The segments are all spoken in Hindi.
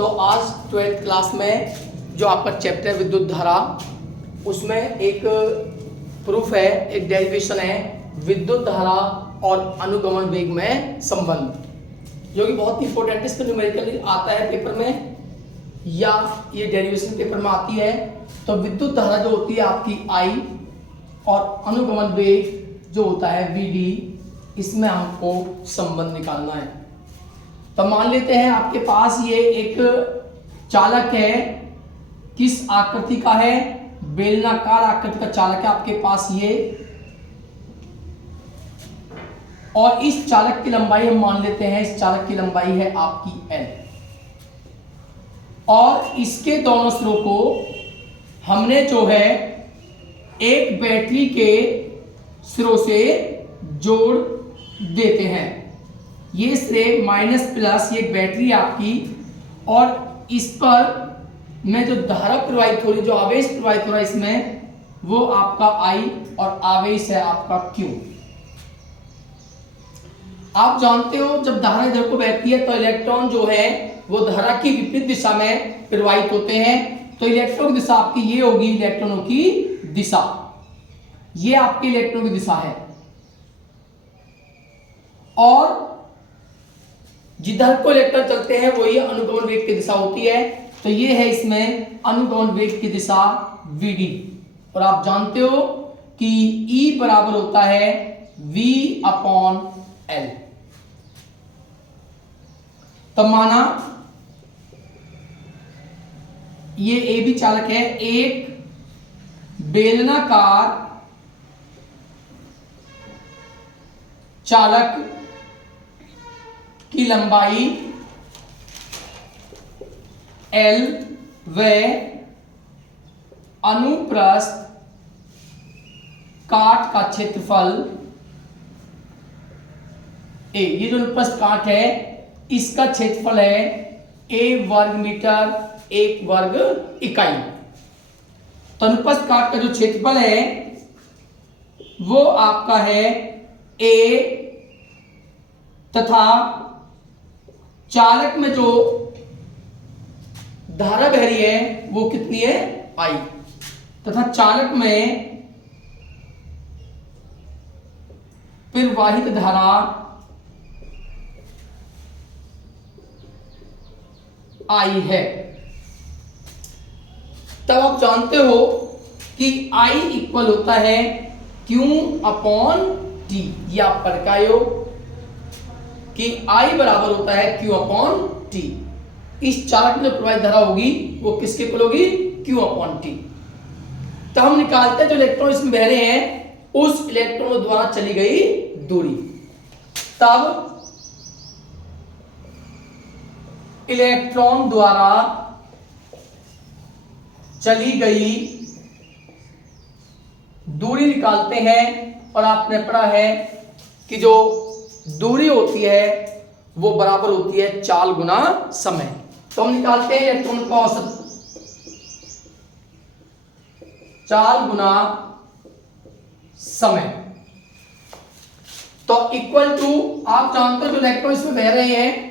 तो आज 12th क्लास में जो आपका चैप्टर है विद्युत धारा, उसमें एक प्रूफ है, एक डेरिवेशन है विद्युत धारा और अनुगमन वेग में संबंध, जो कि बहुत इंपॉर्टेंट है। इसका न्यूमेरिकल आता है पेपर में या ये डेरिवेशन पेपर में आती है। तो विद्युत धारा जो होती है आपकी I और अनुगमन वेग जो होता है VD, इसमें हमको संबंध निकालना है। तो मान लेते हैं आपके पास ये एक चालक है, किस आकृति का है? बेलनाकार आकृति का चालक है आपके पास ये, और इस चालक की लंबाई हम मान लेते हैं, इस चालक की लंबाई है आपकी L, और इसके दोनों सिरों को हमने जो है एक बैटरी के सिरों से जोड़ देते हैं। ये सिरे माइनस प्लस, ये बैटरी आपकी, और इस पर में जो धारा प्रवाहित हो रही, जो आवेश प्रवाहित हो रहा है इसमें, वो आपका I और आवेश है आपका Q। आप जानते हो जब धारा इधर को बहती है तो इलेक्ट्रॉन जो है वो धारा की विपरीत दिशा में प्रवाहित होते हैं। तो इलेक्ट्रॉन की दिशा आपकी ये होगी, इलेक्ट्रॉनों की दिशा, ये आपकी इलेक्ट्रॉन की दिशा है, और जिधर को इलेक्ट्रॉन चलते हैं वही अनुगमन वेग की दिशा होती है। तो ये है इसमें अनुगमन वेग की दिशा VD, और आप जानते हो कि E बराबर होता है V/L। तब माना ये AB चालक है, एक बेलनाकार चालक की लंबाई L व अनुप्रस्थ काट का क्षेत्रफल A। ये जो अनुप्रस्थ काट है इसका क्षेत्रफल है A वर्ग मीटर 1 वर्ग इकाई। तो अनुप्रस्थ काट का जो क्षेत्रफल है वो आपका है A, तथा चालक में जो धारा बह रही है वो कितनी है? I, तथा चालक में प्रवाहित धारा I है। तब आप जानते हो कि I इक्वल होता है Q/T। ये आप पढ़ के आए हो कि I बराबर होता है Q/T। इस चालक में जो प्रवाहित धारा होगी वो किसके इक्वल होगी? Q/T। तो हम निकालते हैं जो इलेक्ट्रॉन इसमें बह रहे हैं उस इलेक्ट्रॉन द्वारा चली गई दूरी। तब इलेक्ट्रॉन द्वारा चली गई दूरी निकालते हैं, और आपने पढ़ा है कि जो दूरी होती है वो बराबर होती है चाल गुना समय। तो हम निकालते हैं इलेक्ट्रॉन का औसत, चाल गुना समय। तो इक्वल टू, आप जानते हो जो इलेक्ट्रॉन इसमें बह रहे हैं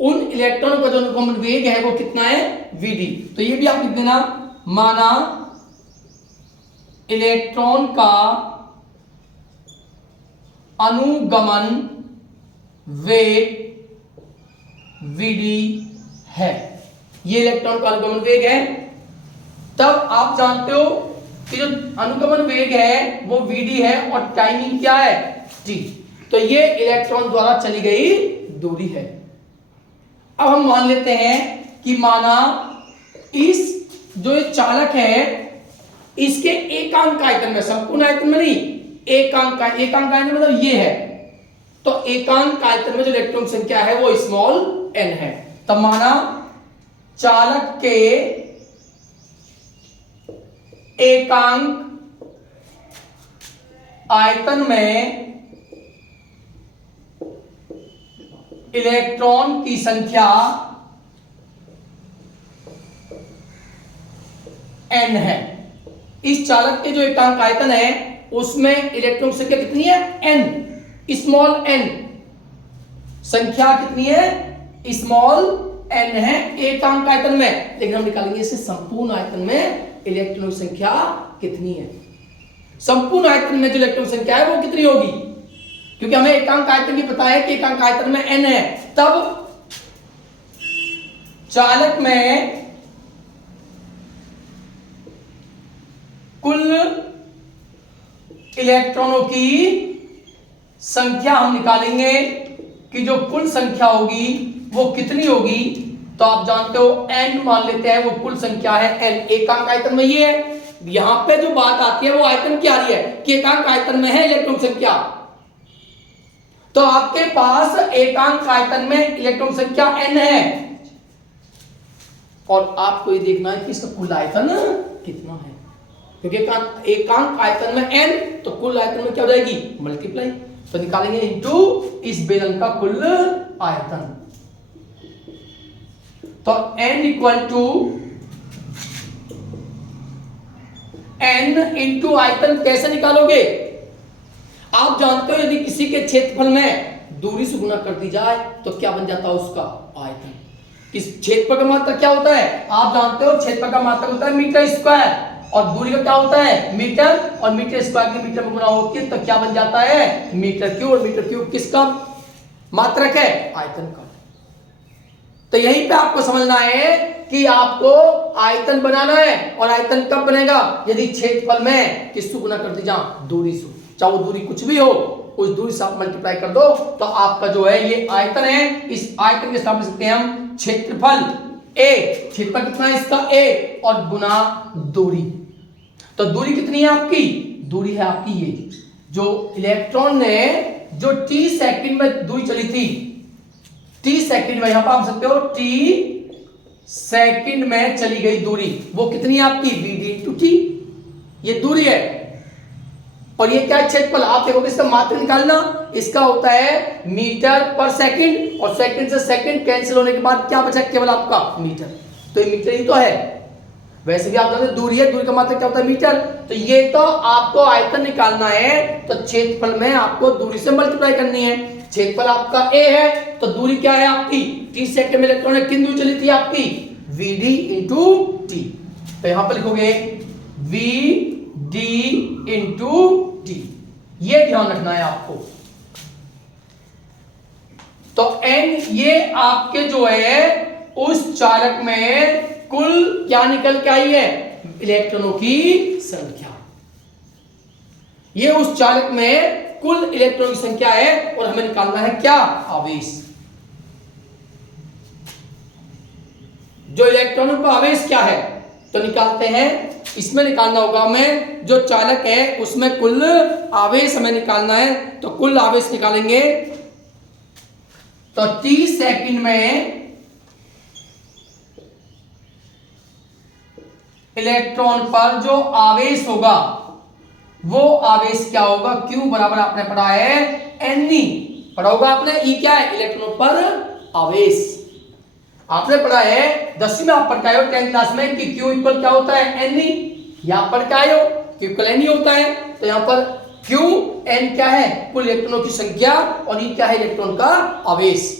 उन इलेक्ट्रॉन का जो अनुगमन वेग है वो कितना है? VD। तो ये भी आप लिख देना, माना इलेक्ट्रॉन का अनुगमन वेग VD है, ये इलेक्ट्रॉन का अनुगमन वेग है। तब आप जानते हो कि जो अनुगमन वेग है वो VD है और टाइमिंग क्या है? T। तो ये इलेक्ट्रॉन द्वारा चली गई दूरी है। अब हम मान लेते हैं कि माना इस जो ये चालक है इसके एकांक आयतन में, संपूर्ण आयतन में नहीं, एकांक आयतन मतलब ये है, तो एकांक आयतन में जो इलेक्ट्रॉन संख्या है वो स्मॉल n है। तब माना चालक के एकांक आयतन में इलेक्ट्रॉन की संख्या n है। इस चालक के जो एकांक आयतन है उसमें इलेक्ट्रॉन की संख्या कितनी है? n, small n। संख्या कितनी है? स्मॉल n है एकांक आयतन में, लेकिन हम निकालेंगे इसे संपूर्ण आयतन में इलेक्ट्रॉनों की संख्या कितनी है। संपूर्ण आयतन में जो इलेक्ट्रॉन संख्या है वो कितनी होगी, क्योंकि हमें एकांक आयतन भी पता है कि एकांक आयतन में n है, तब चालक में कुल इलेक्ट्रॉनों की संख्या हम निकालेंगे कि जो कुल संख्या होगी वो कितनी होगी। तो आप जानते हो n मान लेते हैं, वो कुल संख्या है n, एकांक आयतन में ये है। यहां पे जो बात आती है वो आयतन की आ रही है कि एकांक आयतन में है इलेक्ट्रॉन संख्या, तो आपके पास एकांक आयतन में इलेक्ट्रॉन संख्या n है और आपको ये देखना है कि इसका कुल आयतन कितना है, क्योंकि एकांक आयतन में n तो कुल आयतन में क्या हो जाएगी मल्टीप्लाई, तो निकालेंगे इनटू इस बेलन का कुल आयतन। तो n equal to n into आयतन कैसे निकालोगे। आप जानते हो यदि किसी के क्षेत्रफल में दूरी से गुना कर दी जाए तो क्या बन जाता है उसका आयतन। इस क्षेत्रफल का मात्रक क्या होता है, आप जानते हो क्षेत्रफल का मात्रक होता है मीटर स्क्वायर और दूरी का क्या होता है मीटर, और मीटर स्क्वायर की मीटर में गुना होती है तो क्या बन जाता है मीटर क्यूब, और मीटर क्यूब किसका मात्रक है आयतन का। तो यहीं पे आपको समझना है कि आपको आयतन बनाना है, और आयतन कब बनेगा यदि क्षेत्रफल में किससे गुना कर दी जाए दूरी से, चाहे वो दूरी कुछ भी हो उस दूरी से आप मल्टीप्लाई कर दो तो आपका जो है ये आयतन है। इस आयतन के साथ सकते हैं हम क्षेत्रफल a, क्षेत्रफल कितना है इसका a और गुना दूरी। तो दूरी कितनी है आपकी, दूरी है आपकी ये, जो इलेक्ट्रॉन ने जो t सेकंड में दूरी चली थी, t सेकंड में, यहां पर आप सकते हो t सेकंड में चली गई दूरी, वो कितनी है आपकी vd इंटू t, ये दूरी है। और ये क्या है क्षेत्रफल, आप देखोगे इसका मात्रक निकालना, इसका होता है मीटर पर सेकंड, और सेकंड से सेकंड कैंसिल होने के बाद क्या बचा केवल आपका मीटर, तो ये मीटर ही तो है। वैसे भी आप जानते हैं दूरी है, दूरी का मात्रक क्या होता है मीटर। तो ये तो आपको आयतन निकालना है तो क्षेत्रफल में आपको दूरी से मल्टीप्लाई करनी है। क्षेत्रफल आपका a है तो दूरी क्या है आपकी t सेकंड में इलेक्ट्रॉन कितनी दूरी चली थी आपकी vd इंटू t। तो यहां पर लिखोगे vd इंटू t, ये ध्यान रखना है आपको। तो n ये आपके जो है उस चालक में कुल क्या निकल के आई है इलेक्ट्रॉनों की संख्या, ये उस चालक में कुल इलेक्ट्रॉन की संख्या है और हमें निकालना है क्या आवेश। जो इलेक्ट्रॉनों का आवेश क्या है तो निकालते हैं, इसमें निकालना होगा हमें जो चालक है उसमें कुल आवेश हमें निकालना है। तो कुल आवेश निकालेंगे तो t सेकंड में इलेक्ट्रॉन पर जो आवेश होगा वो आवेश क्या होगा, Q बराबर आपने पढ़ा है Ne, पढ़ा होगा आपने। E क्या है इलेक्ट्रॉन पर आवेश, आपने पढ़ा है 10वीं में आप पढ़ के आए हो 10th क्लास में कि Q इक्वल क्या होता है Ne, यहां पढ़ के आए हो Q इक्वल Ne होता है। तो यहां पर Q N क्या है कुल इलेक्ट्रॉनों की संख्या और E क्या है इलेक्ट्रॉन का आवेश।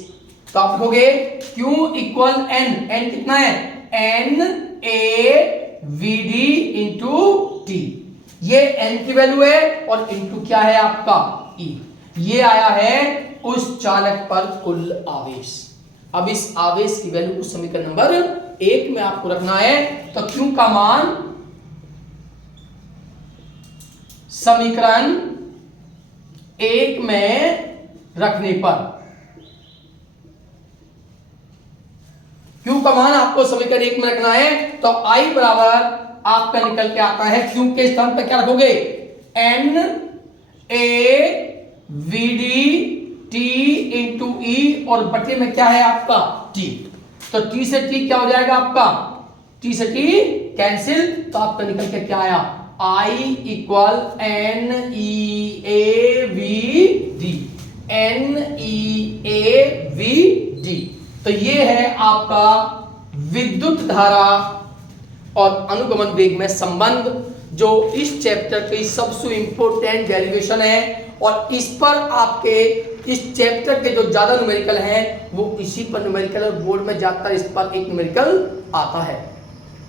तो आप लिखोगे Q इक्वल N, N कितना है Na Vd इंटू टी, ये n की वैल्यू है और इंटू क्या है आपका E, ये आया है उस चालक पर कुल आवेश। अब इस आवेश की वैल्यू को समीकरण नंबर 1 में आपको रखना है। तो Q का मान समीकरण 1 में रखने पर, Q का मान आपको समीकरण 1 में रखना है। तो I बराबर आपका निकल के आता है Q के स्थान पर क्या रखोगे N A VD T into E और बटे में क्या है आपका T। तो T से T क्या हो जाएगा आपका, T से T कैंसिल, तो आपका निकल के क्या आया I equal N E A V D, N E A V D। तो ये है आपका विद्युत धारा और अनुगमन वेग में संबंध, जो इस चैप्टर की सबसे इंपॉर्टेंट डेरिवेशन है और इस पर आपके इस चैप्टर के जो ज्यादा न्यूमेरिकल हैं वो इसी पर न्यूमेरिकल, और बोर्ड में ज्यादातर इस पर एक न्यूमेरिकल आता है।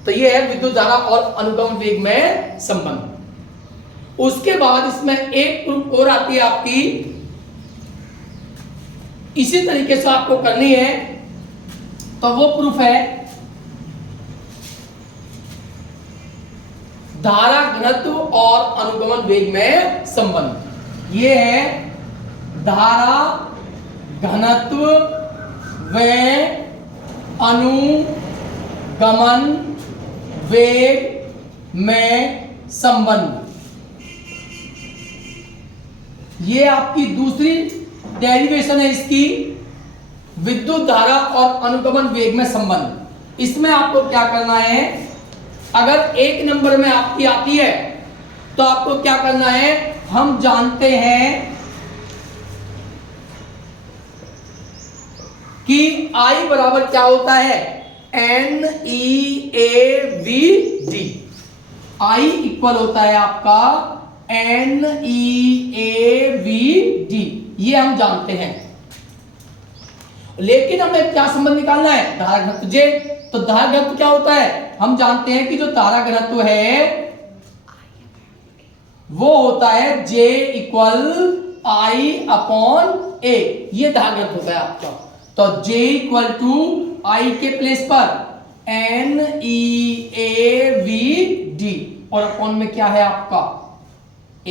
तो ये है विद्युत धारा और अनुगमन वेग में संबंध। उसके बाद इसमें एक प्रूफ और आती है आपकी, इसी तरीके से आपको करनी है। तो वो प्रूफ है धारा घनत्व और अनुगमन वेग में संबंध। ये है धारा घनत्व व अनुगमन वेग में संबंध। ये आपकी दूसरी डेरिवेशन है इसकी, विद्युत धारा और अनुगमन वेग में संबंध। इसमें आपको क्या करना है, अगर एक नंबर में आपकी आती है तो आपको क्या करना है, हम जानते हैं कि I बराबर क्या होता है, NeAV D। I इक्वल होता है आपका NeAV D, ये हम जानते हैं। लेकिन हमें क्या संबंध निकालना है, धारा घनत्व J। तो धारा घनत्व क्या होता है, हम जानते हैं कि जो धारा घनत्व है वो होता है J equal I upon A, ये धारा घनत्व होता है आपका। तो J इक्वल टू I के प्लेस पर NeAV D, और अपॉन में क्या है आपका A।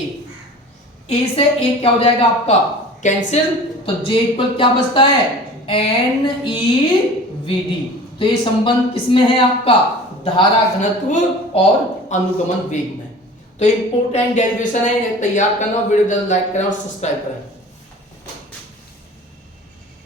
A से A क्या हो जाएगा आपका कैंसिल, तो J इक्वल क्या बचता है NeVD। तो ये संबंध किसमें है आपका, धारा घनत्व और अनुगमन वेग में। तो इंपोर्टेंट डेरिवेशन है, तैयार करना। वीडियो जल्द लाइक करें और सब्सक्राइब करें।